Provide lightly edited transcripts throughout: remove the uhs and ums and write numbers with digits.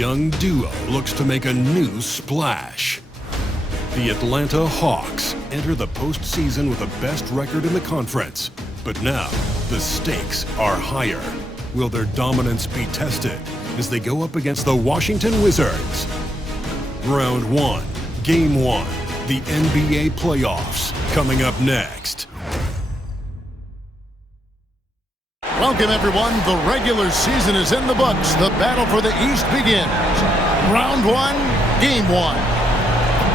young duo looks to make a new splash. The Atlanta Hawks enter the postseason with the best record in the conference. But now, the stakes are higher. Will their dominance be tested as they go up against the Washington Wizards? Round 1, Game 1, the NBA playoffs, coming up next. Welcome, everyone. The regular season is in the books. The battle for the East begins. Round 1, Game 1.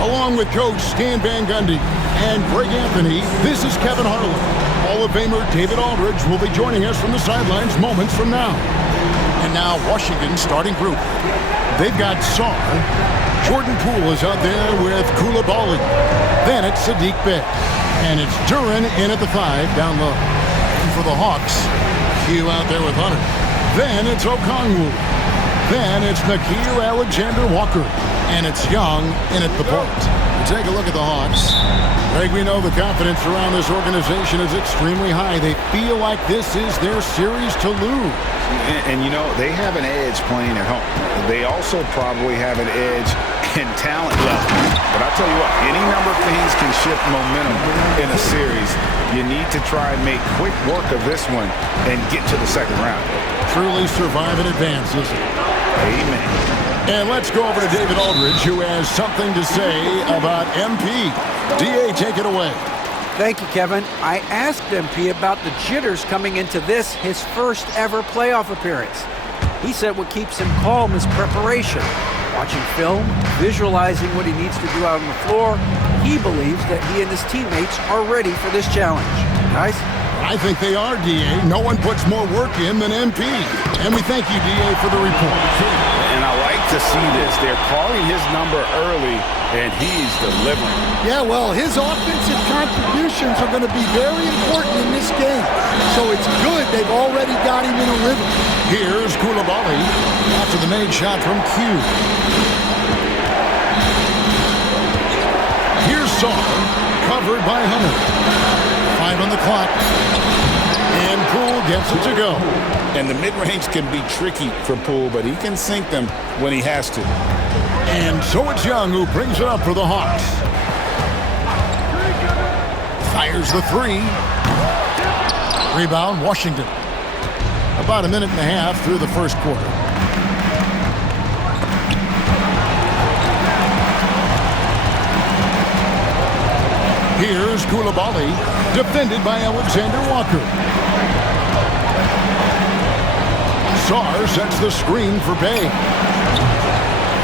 Along with Coach Stan Van Gundy and Greg Anthony, this is Kevin Harlan. Hall of Famer David Aldridge will be joining us from the sidelines moments from now. And now, Washington's starting group. They've got Sarr. Jordan Poole is out there with Coulibaly. Then it's Saddiq Bey. And it's Duren in at the 5 down low. And for the Hawks, Q out there with Hunter. Then it's Okongwu. Then it's Nickeil Alexander-Walker. And it's Young in at the point. Take a look at the Hawks. Greg, we know the confidence around this organization is extremely high. They feel like this is their series to lose. And you know, they have an edge playing at home. They also probably have an edge in talent level. But I'll tell you what, any number of things can shift momentum in a series. You need to try and make quick work of this one and get to the second round. Truly survive and advance, isn't it? Amen. And let's go over to David Aldridge, who has something to say about MP. D.A., take it away. Thank you, Kevin. I asked MP about the jitters coming into this, his first ever playoff appearance. He said what keeps him calm is preparation. Watching film, visualizing what he needs to do out on the floor, he believes that he and his teammates are ready for this challenge. Guys? I think they are, D.A. No one puts more work in than MP. And we thank you, D.A., for the report. And I like to see this. They're calling his number early, and he's delivering. Yeah, well, his offensive contributions are going to be very important in this game. So it's good they've already got him in a rhythm. Here's Coulibaly after the made shot from Q. Here's Sarr, covered by Hunter. 5 on the clock. And Poole gets it to go. And the mid-range can be tricky for Poole, but he can sink them when he has to. And so it's Young who brings it up for the Hawks. Fires the 3. Rebound, Washington. About a minute and a half through the first quarter. Here's Coulibaly, defended by Alexander-Walker. Sarr sets the screen for Bey.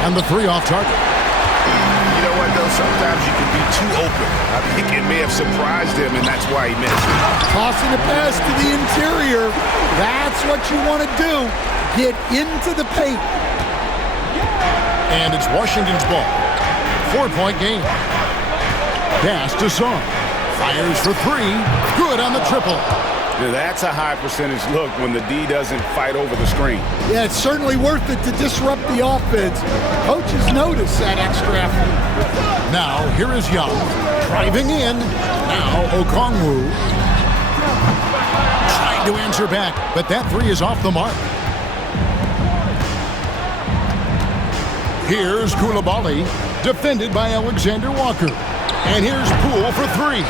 And the 3 off target. You know what, though? Sometimes you can be too open. I think it may have surprised him, and that's why he missed it. Tossing a pass to the interior. That's what you want to do. Get into the paint. And it's Washington's ball. 4-point game. Pass to Sarr. Fires for 3. Good on the triple. Now that's a high percentage look when the D doesn't fight over the screen. Yeah, it's certainly worth it to disrupt the offense. Coaches notice that extra effort. Now, here is Young. Driving in. Now, Okongwu. Trying to answer back, but that 3 is off the mark. Here's Coulibaly, defended by Alexander-Walker. And here's Poole for 3.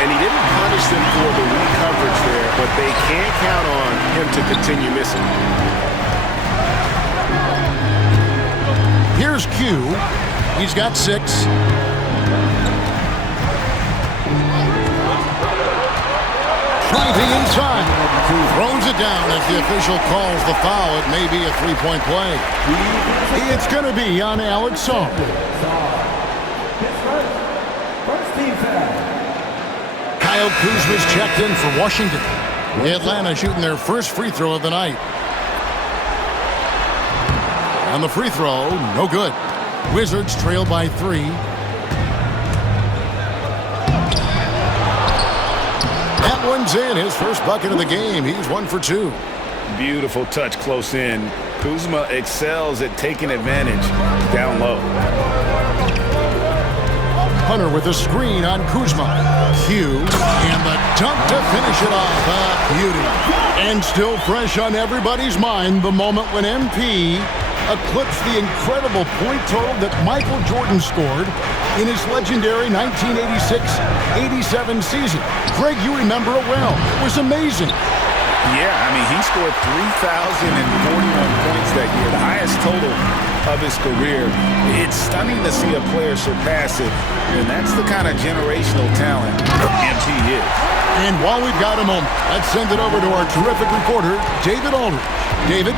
And he didn't punish them for the weak coverage there, but they can't count on him to continue missing. Here's Q. He's got 6. Driving inside. Throws it down as the official calls the foul. It may be a 3-point play. It's going to be on Alex Sarr. Kyle Kuzma's checked in for Washington. Atlanta shooting their first free throw of the night. And the free throw, no good. Wizards trail by 3. That one's in. His first bucket of the game. He's 1 for 2. Beautiful touch close in. Kuzma excels at taking advantage down low. Hunter with a screen on Kuzma. Q, and the dunk to finish it off. Beauty. And still fresh on everybody's mind, the moment when MP eclipsed the incredible point total that Michael Jordan scored in his legendary 1986-87 season. Greg, you remember it well. It was amazing. Yeah, I mean, he scored 3,041 points that year, the highest total of his career. It's stunning to see a player surpass it, and that's the kind of generational talent MP is. And while we've got a moment, let's send it over to our terrific reporter, David Aldridge. David?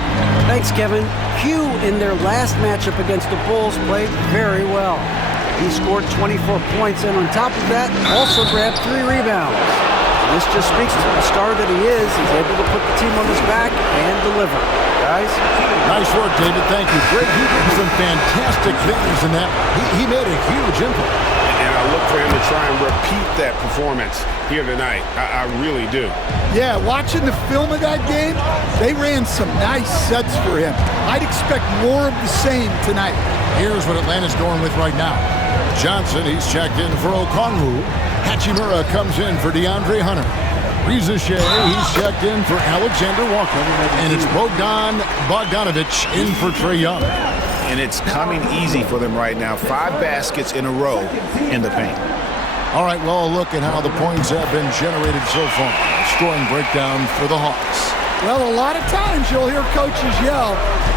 Thanks, Kevin. Q, in their last matchup against the Bulls, played very well. He scored 24 points, and on top of that, also grabbed 3 rebounds. This just speaks to the star that he is. He's able to put the team on his back and deliver. Guys? Nice work, David. Thank you. Greg, he did some fantastic things in that. He made a huge impact. And I look for him to try and repeat that performance here tonight. I really do. Yeah, watching the film of that game, they ran some nice sets for him. I'd expect more of the same tonight. Here's what Atlanta's going with right now. Johnson, he's checked in for Okongwu. Hachimura comes in for DeAndre Hunter. Riza Shea, he's checked in for Alexander Walker. And it's Bogdanovic in for Trae Young. And it's coming easy for them right now. 5 baskets in a row in the paint. All right, well, look at how the points have been generated so far. Scoring breakdown for the Hawks. Well, a lot of times you'll hear coaches yell,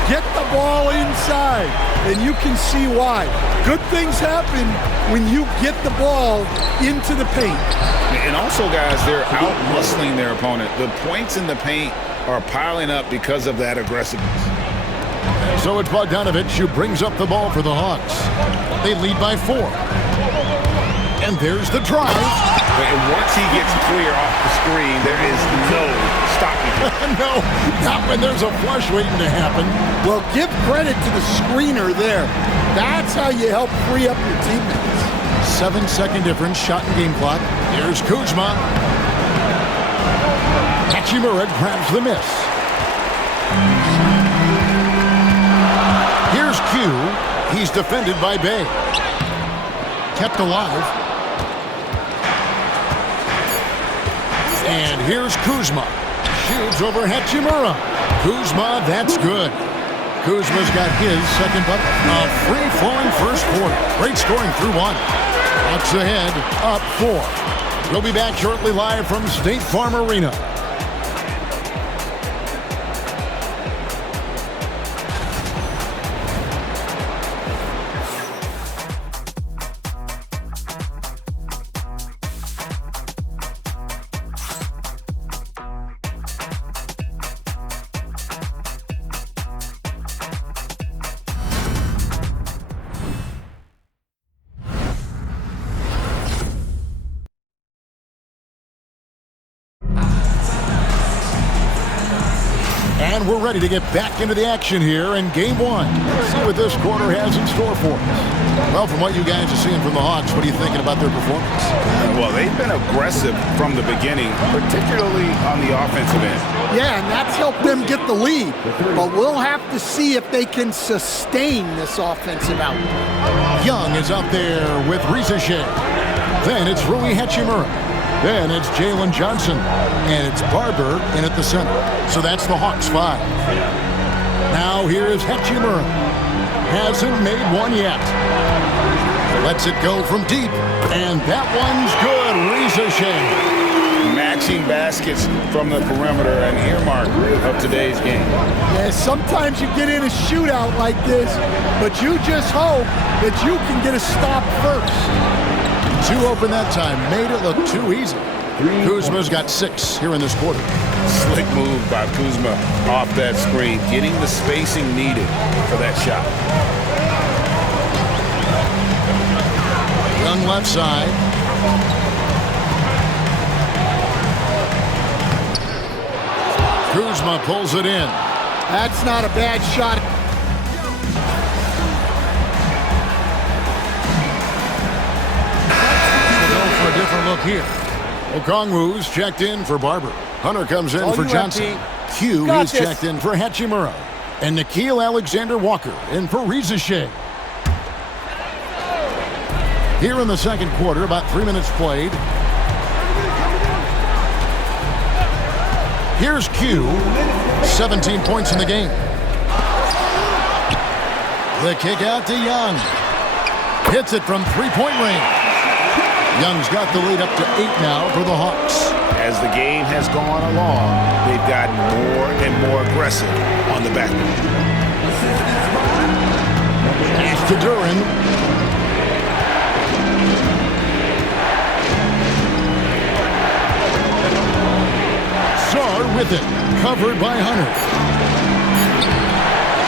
get the ball inside, and you can see why. Good things happen when you get the ball into the paint. And also, guys, they're out-muscling their opponent. The points in the paint are piling up because of that aggressiveness. So it's Bogdanovic who brings up the ball for the Hawks. They lead by 4. And there's the drive. And once he gets clear off the screen, there is no stopping him. No, not when there's a flush waiting to happen. Well, give credit to the screener there. That's how you help free up your teammates. 7-second difference, shot and game clock. Here's Kuzma. Hachimura grabs the miss. Here's Q. He's defended by Bay. Kept alive. And here's Kuzma. Shoots over Hachimura. Kuzma, that's good. Kuzma's got his second bucket. A free-flowing first quarter. Great scoring through 1. Hawks ahead, up 4. We'll be back shortly live from State Farm Arena. And we're ready to get back into the action here in Game 1. Let's see what this quarter has in store for us. Well, from what you guys are seeing from the Hawks, what are you thinking about their performance? Well, they've been aggressive from the beginning, particularly on the offensive end. Yeah, and that's helped them get the lead. But we'll have to see if they can sustain this offensive output. Young is out there with Riza Shea. Then it's Rui Hachimura. Then it's Jalen Johnson. And it's Barber in at the center. So that's the Hawks 5. Now here is Hachimura. Hasn't made one yet. Lets it go from deep. And that one's good. Riza Shea. Matching baskets from the perimeter, an earmark of today's game. Yeah, sometimes you get in a shootout like this, but you just hope that you can get a stop first. 2 open that time. Made it look too easy. Kuzma's got 6 here in this quarter. Slick move by Kuzma off that screen, getting the spacing needed for that shot. Young left side. Kuzma pulls it in. That's not a bad shot. We'll go for a different look here. Okongwu's checked in for Barber. Hunter comes in for Johnson. Q is checked in for Hachimura. And Nickeil Alexander-Walker in for Riza Shea. Here in the second quarter, about 3 minutes played. Here's Q, 17 points in the game. The kick out to Young. Hits it from three-point range. Young's got the lead up to 8 now for the Hawks. As the game has gone along, they've gotten more and more aggressive on the backboard. Pass to Duren. Sarr with it. Covered by Hunter.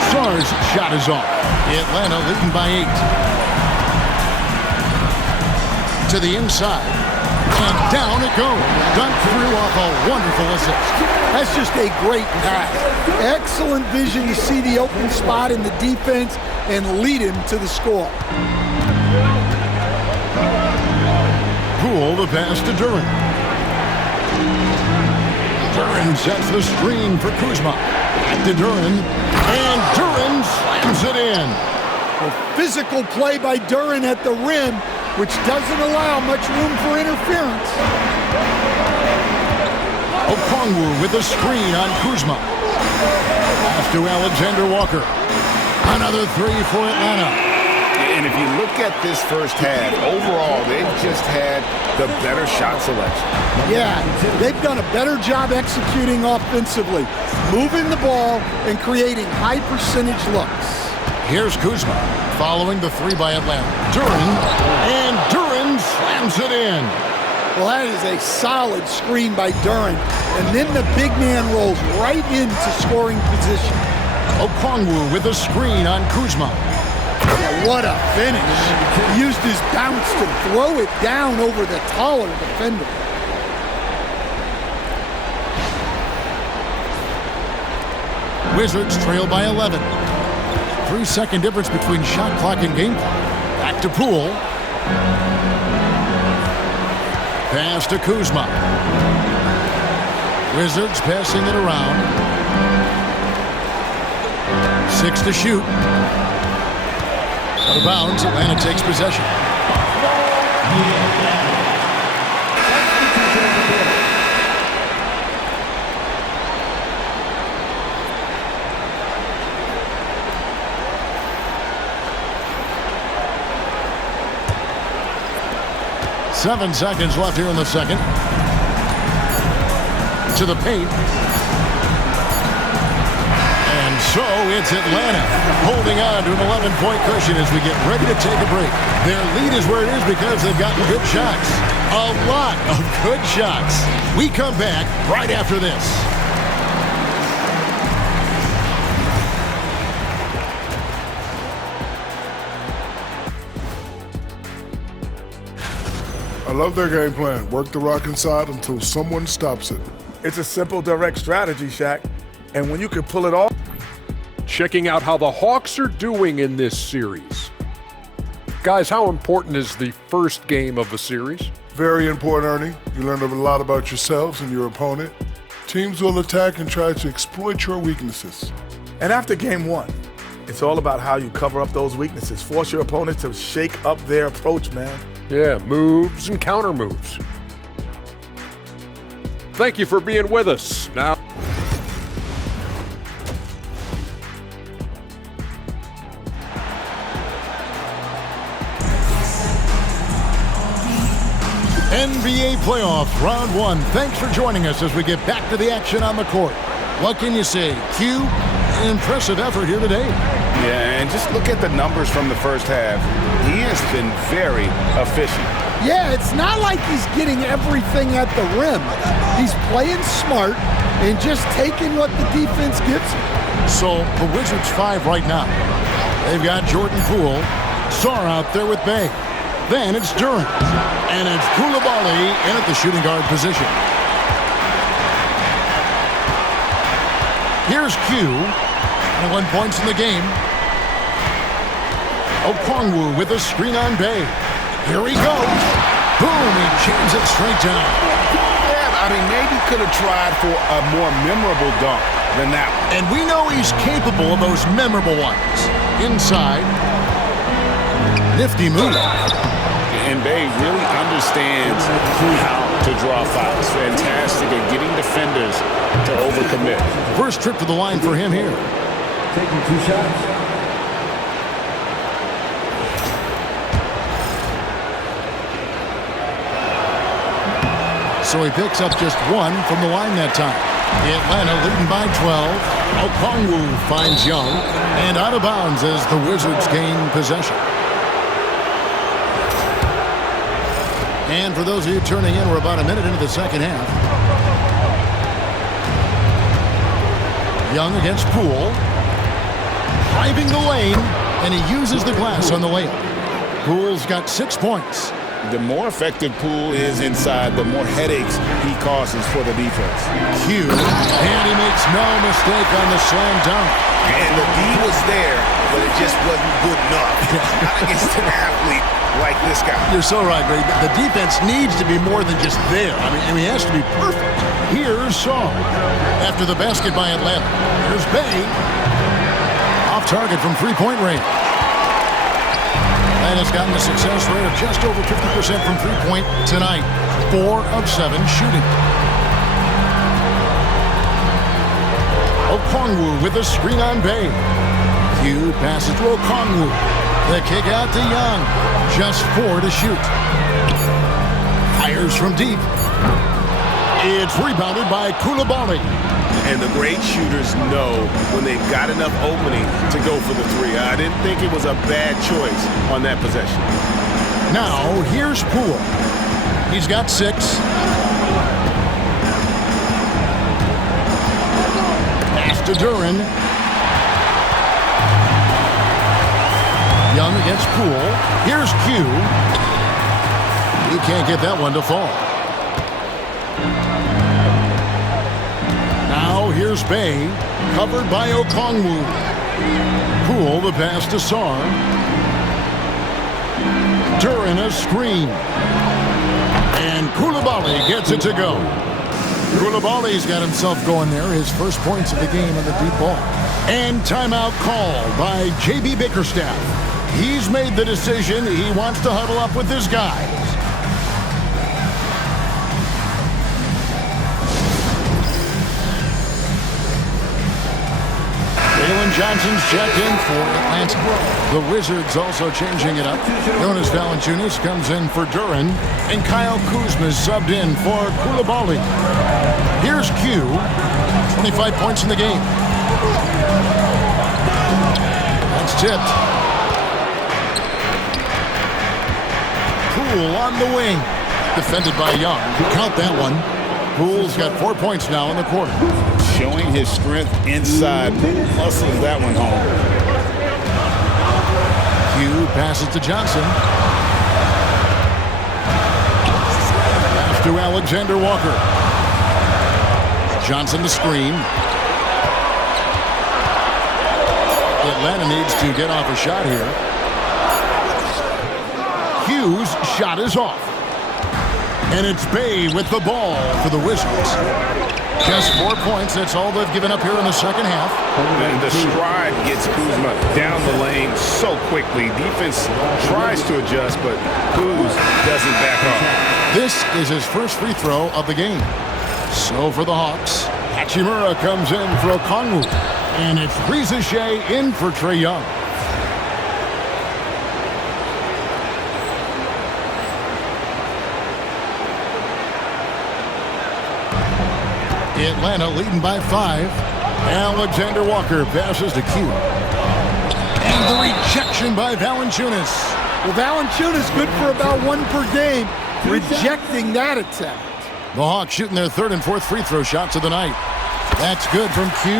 Sarr's shot is off. Atlanta leading by 8. To the inside. And down it goes. Dunk through off a wonderful assist. That's just a great pass. Excellent vision to see the open spot in the defense and lead him to the score. Poole the pass to Duren. Duren sets the screen for Kuzma. Back to Duren. And Duren slams it in. A physical play by Duren at the rim, which doesn't allow much room for interference. Okongwu with the screen on Kuzma. Pass to Alexander Walker. Another three for Atlanta. And if you look at this first half, overall, they've just had the better shot selection. Yeah, they've done a better job executing offensively, moving the ball and creating high percentage looks. Here's Kuzma following the three by Atlanta. Duren, and Duren slams it in. Well, that is a solid screen by Duren, and then the big man rolls right into scoring position. Okongwu with a screen on Kuzma. Yeah, what a finish. He used his bounce to throw it down over the taller defender. Wizards trail by 11. 3-second difference between shot clock and game clock. Back to Poole. Pass to Kuzma. Wizards passing it around. 6 to shoot. Out of bounds, Atlanta takes possession. Seven seconds left here in the second. To the paint. And so it's Atlanta holding on to an 11-point cushion as we get ready to take a break. Their lead is where it is because they've gotten good shots. A lot of good shots. We come back right after this. I love their game plan. Work the rock inside until someone stops it. It's a simple, direct strategy, Shaq. And when you can pull it off. Checking out how the Hawks are doing in this series. Guys, how important is the first game of a series? Very important, Ernie. You learn a lot about yourselves and your opponent. Teams will attack and try to exploit your weaknesses. And after game one, it's all about how you cover up those weaknesses. Force your opponent to shake up their approach, man. Yeah, moves and counter moves. Thank you for being with us. Now, NBA playoffs, round one. Thanks for joining us as we get back to the action on the court. What can you say? Q, impressive effort here today. Yeah, and just look at the numbers from the first half. He has been very efficient. Yeah, it's not like he's getting everything at the rim. He's playing smart and just taking what the defense gives him. So the Wizards 5 right now. They've got Jordan Poole, Sarr out there with Bay. Then it's Duren. And it's Coulibaly in at the shooting guard position. Here's Q. 21 points in the game. Okongwu with a screen on Bay. Here he goes. Boom, he jams it straight down. Yeah, I mean, maybe could have tried for a more memorable dunk than that one. And we know he's capable of those memorable ones. Inside. Nifty move. And Bay really understands how to draw fouls. Fantastic at getting defenders to overcommit. First trip to the line for him here. Taking 2 shots. So he picks up just 1 from the line that time. Atlanta leading by 12. Okongwu finds Young. And out of bounds as the Wizards gain possession. And for those of you turning in, we're about a minute into the second half. Young against Poole. Driving the lane, and he uses the glass on the layup. Poole's got 6 points. The more effective Poole is inside, the more headaches he causes for the defense. Q, and he makes no mistake on the slam dunk. And the D was there, but it just wasn't good enough. Not against an athlete like this guy. You're so right, Greg. The defense needs to be more than just there. I mean, he has to be perfect. Here's Song. After the basket by Atlanta. Here's Bay. Off target from three-point range. Atlanta's gotten a success rate of just over 50% from three-point tonight. 4 of 7 shooting. Okongwu with a screen on Bay. Q passes to Okongwu. The kick out to Young. Just 4 to shoot. Fires from deep. It's rebounded by Coulibaly. And the great shooters know when they've got enough opening to go for the three. I didn't think it was a bad choice on that possession. Now, here's Poole. He's got 6. Pass to Duren. Young against Poole. Here's Q. He can't get that one to fall. Now here's Bay, covered by Okongwu. Poole the pass to Sarr. Duren a screen. And Coulibaly gets it to go. Coulibaly's got himself going there, his first points of the game on the deep ball. And timeout called by J.B. Bickerstaff. He's made the decision. He wants to huddle up with his guys. Jalen Johnson's checked in for Atlanta. The Wizards also changing it up. Jonas Valanciunas comes in for Duren. And Kyle Kuzma subbed in for Coulibaly. Here's Q. 25 points in the game. That's tipped. Poole on the wing. Defended by Young. Count that one. Poole's got 4 points now in the quarter. Showing his strength inside. Muscles that one home. Q passes to Johnson. Pass to Alexander Walker. Johnson to screen. Atlanta needs to get off a shot here. Q's shot is off. And it's Bay with the ball for the Wizards. Just 4 points. That's all they've given up here in the second half. And the stride gets Kuzma down the lane so quickly. Defense tries to adjust, but Kuz doesn't back off. This is his first free throw of the game. So for the Hawks, Hachimura comes in for Okongwu. And it's Reza Shea in for Trae Young. Atlanta leading by 5. Alexander Walker passes to Q. And the rejection by Valanciunas. Well, Valanciunas good for about 1 per game, rejecting that attempt. The Hawks shooting their 3rd and 4th free throw shots of the night. That's good from Q.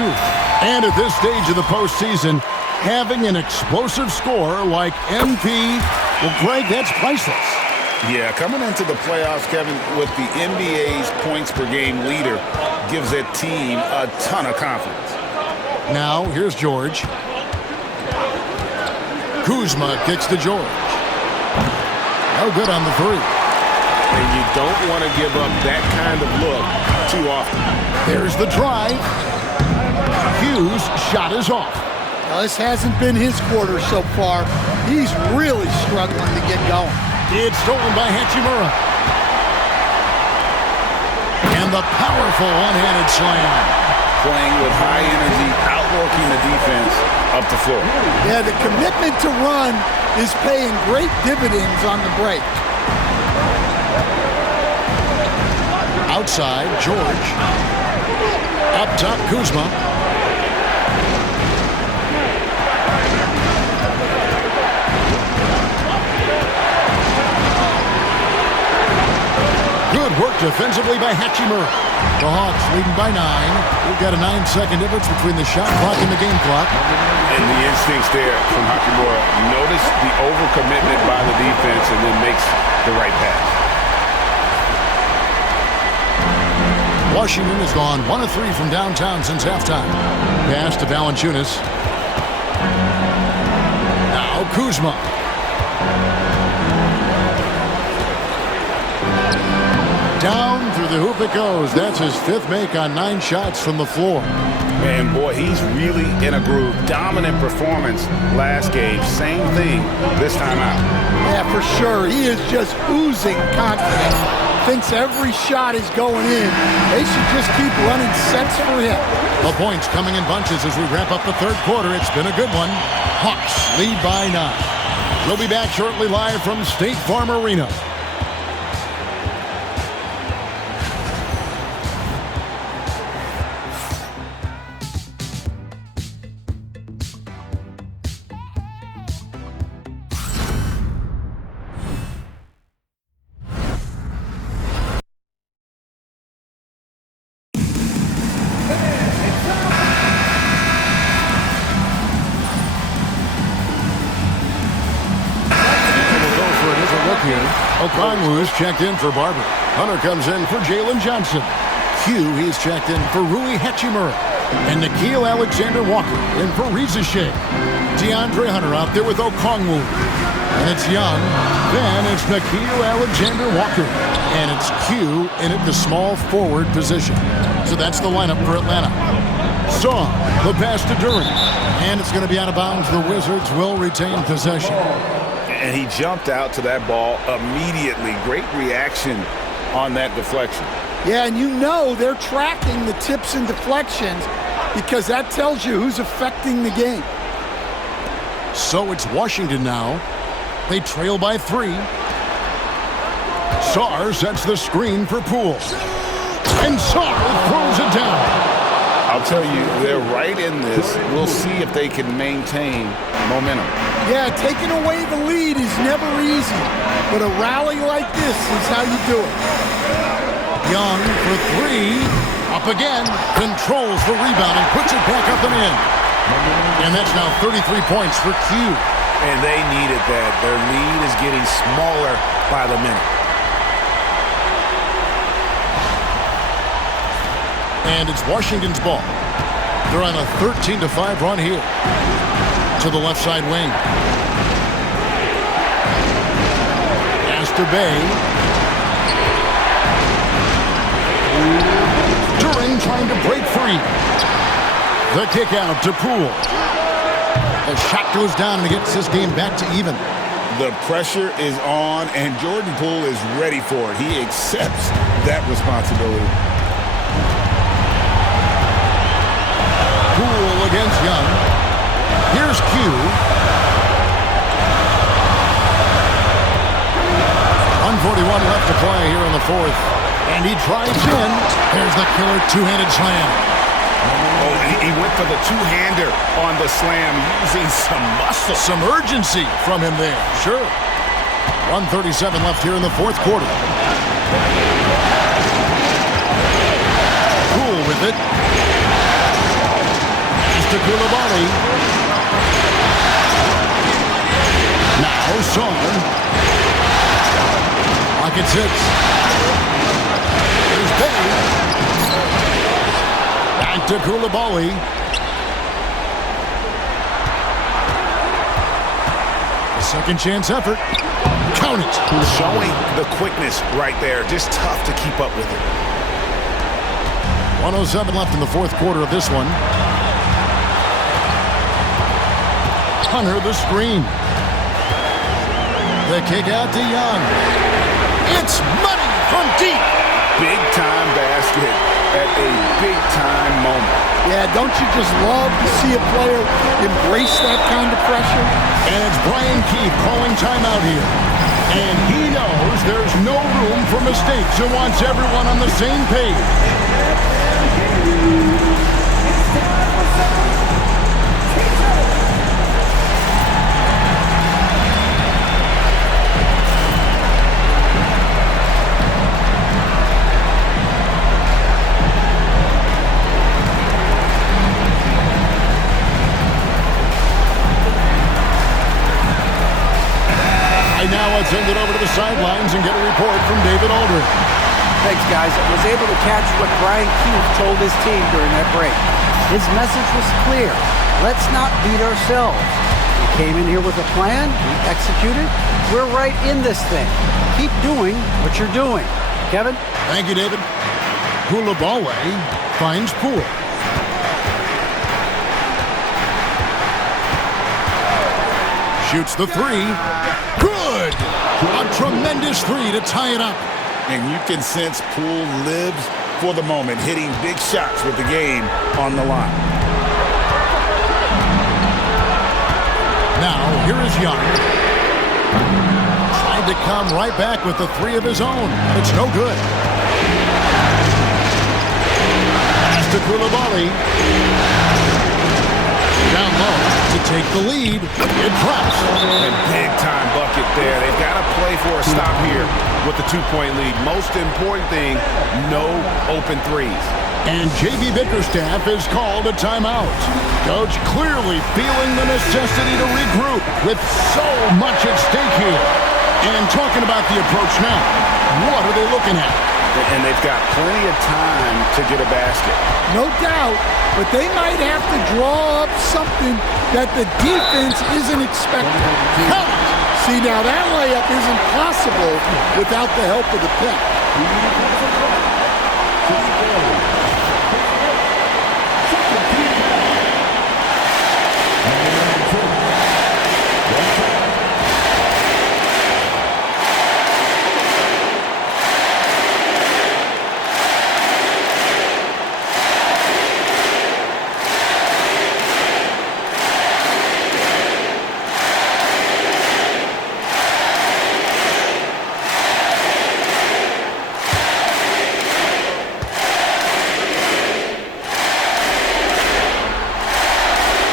And at this stage of the postseason, having an explosive score like MP, well, Greg, that's priceless. Yeah, coming into the playoffs, Kevin, with the NBA's points per game leader gives that team a ton of confidence. Now, here's George. Kuzma kicks to George. No good on the 3. And you don't want to give up that kind of look too often. There's the drive. Q's shot is off. Now, this hasn't been his quarter so far. He's really struggling to get going. It's stolen by Hachimura. And the powerful one-handed slam. Playing with high energy, outworking the defense up the floor. Yeah, the commitment to run is paying great dividends on the break. Outside, George. Up top, Kuzma. Good work defensively by Hachimura. The Hawks leading by 9. We've got a 9-second difference between the shot clock and the game clock. And the instincts there from Hachimura. Notice the overcommitment by the defense and then makes the right pass. Washington has gone 1 of 3 from downtown since halftime. Pass to Valanciunas. Now Kuzma. Down through the hoop it goes. That's his 5th make on 9 shots from the floor. Man, boy, he's really in a groove. Dominant performance last game. Same thing this time out. Yeah, for sure. He is just oozing confidence. Thinks every shot is going in. They should just keep running sets for him. The points coming in bunches as we wrap up the 3rd quarter. It's been a good one. Hawks lead by 9. We'll be back shortly live from State Farm Arena. Okongwu's checked in for Barber. Hunter comes in for Jalen Johnson. Q, he's checked in for Rui Hachimura. And Nickeil Alexander-Walker in for Reza Shea. DeAndre Hunter out there with Okongwu. And it's Young. Then it's Nickeil Alexander-Walker. And it's Q in at the small forward position. So that's the lineup for Atlanta. Song, the pass to Duren. And it's going to be out of bounds. The Wizards will retain possession. And he jumped out to that ball immediately. Great reaction on that deflection. Yeah, and you know they're tracking the tips and deflections because that tells you who's affecting the game. So it's Washington now. They trail by 3. Sarr sets the screen for Poole. And Sarr throws it down. I'll tell you, they're right in this. We'll see if they can maintain momentum. Yeah, taking away the lead is never easy, but a rally like this is how you do it. Young for 3. Up again. Controls the rebound and puts it back up and in. And that's now 33 points for Q. And they needed that. Their lead is getting smaller by the minute. And it's Washington's ball. They're on a 13-5 run here. To the left side wing. Pass to Bay. Duren trying to break free. The kick out to Poole. The shot goes down and it gets this game back to even. The pressure is on, and Jordan Poole is ready for it. He accepts that responsibility. Poole against Young. Here's Q. 141 left to play here in the 4th. And he drives in. There's the killer two-handed slam. Oh, he went for the two-hander on the slam, using some muscle. Some urgency from him there. Sure. 1:37 left here in the 4th quarter. Poole with it. To Coulibaly. Now Sarr. Pocket 6. There's Bay. Back to Coulibaly. A second chance effort. Count it. Showing the quickness right there. Just tough to keep up with it. 1:07 left in the 4th quarter of this one. Hunter the screen. The kick out to Young. It's money from deep. Big-time basket at a big-time moment. Yeah, don't you just love to see a player embrace that kind of pressure? And it's Brian Keith calling timeout here. And he knows there's no room for mistakes and wants everyone on the same page. Now let's send it over to the sidelines and get a report from David Aldridge. Thanks, guys. I was able to catch what Brian Keefe told his team during that break. His message was clear. Let's not beat ourselves. We came in here with a plan. We executed. We're right in this thing. Keep doing what you're doing. Kevin? Thank you, David. Coulibaly finds Poole. Shoots the three. Good! A tremendous three to tie it up. And you can sense Poole lives for the moment, hitting big shots with the game on the line. Now, here is Young. Tried to come right back with the three of his own, but it's no good. Pass to Coulibaly. Down low to take the lead. It drops. A big-time bucket there. They've got to play for a stop here with the two-point lead. Most important thing, no open threes. And J.B. Bickerstaff is called a timeout. Coach clearly feeling the necessity to regroup with so much at stake here. And talking about the approach now, what are they looking at? And they've got plenty of time to get a basket. No doubt, but they might have to draw up something that the defense isn't expecting. See, now that layup isn't possible without the help of the pick.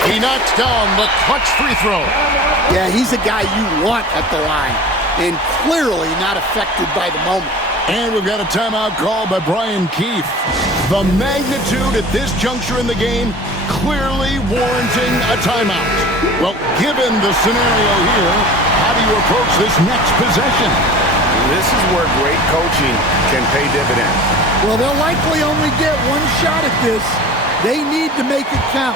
He knocks down the clutch free throw. Yeah, he's a guy you want at the line, and clearly not affected by the moment. And we've got a timeout called by Brian Keefe. The magnitude at this juncture in the game clearly warranting a timeout. Well, given the scenario here, how do you approach this next possession? This is where great coaching can pay dividends. Well, they'll likely only get one shot at this. They need to make it count.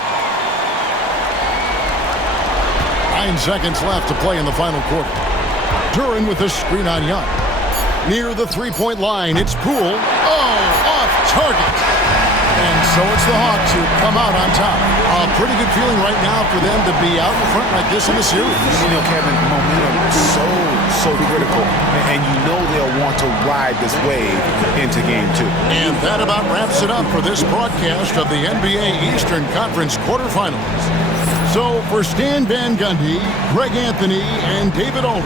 9 seconds left to play in the final quarter. Duran with a screen on Young. Near the three-point line, it's Poole. Oh, off target. And so it's the Hawks who come out on top. A pretty good feeling right now for them to be out in front like this in the series. You know, Kevin, momentum is so critical. And you know they'll want to ride this wave into game 2. And that about wraps it up for this broadcast of the NBA Eastern Conference quarterfinals. So for Stan Van Gundy, Greg Anthony, and David Aldridge,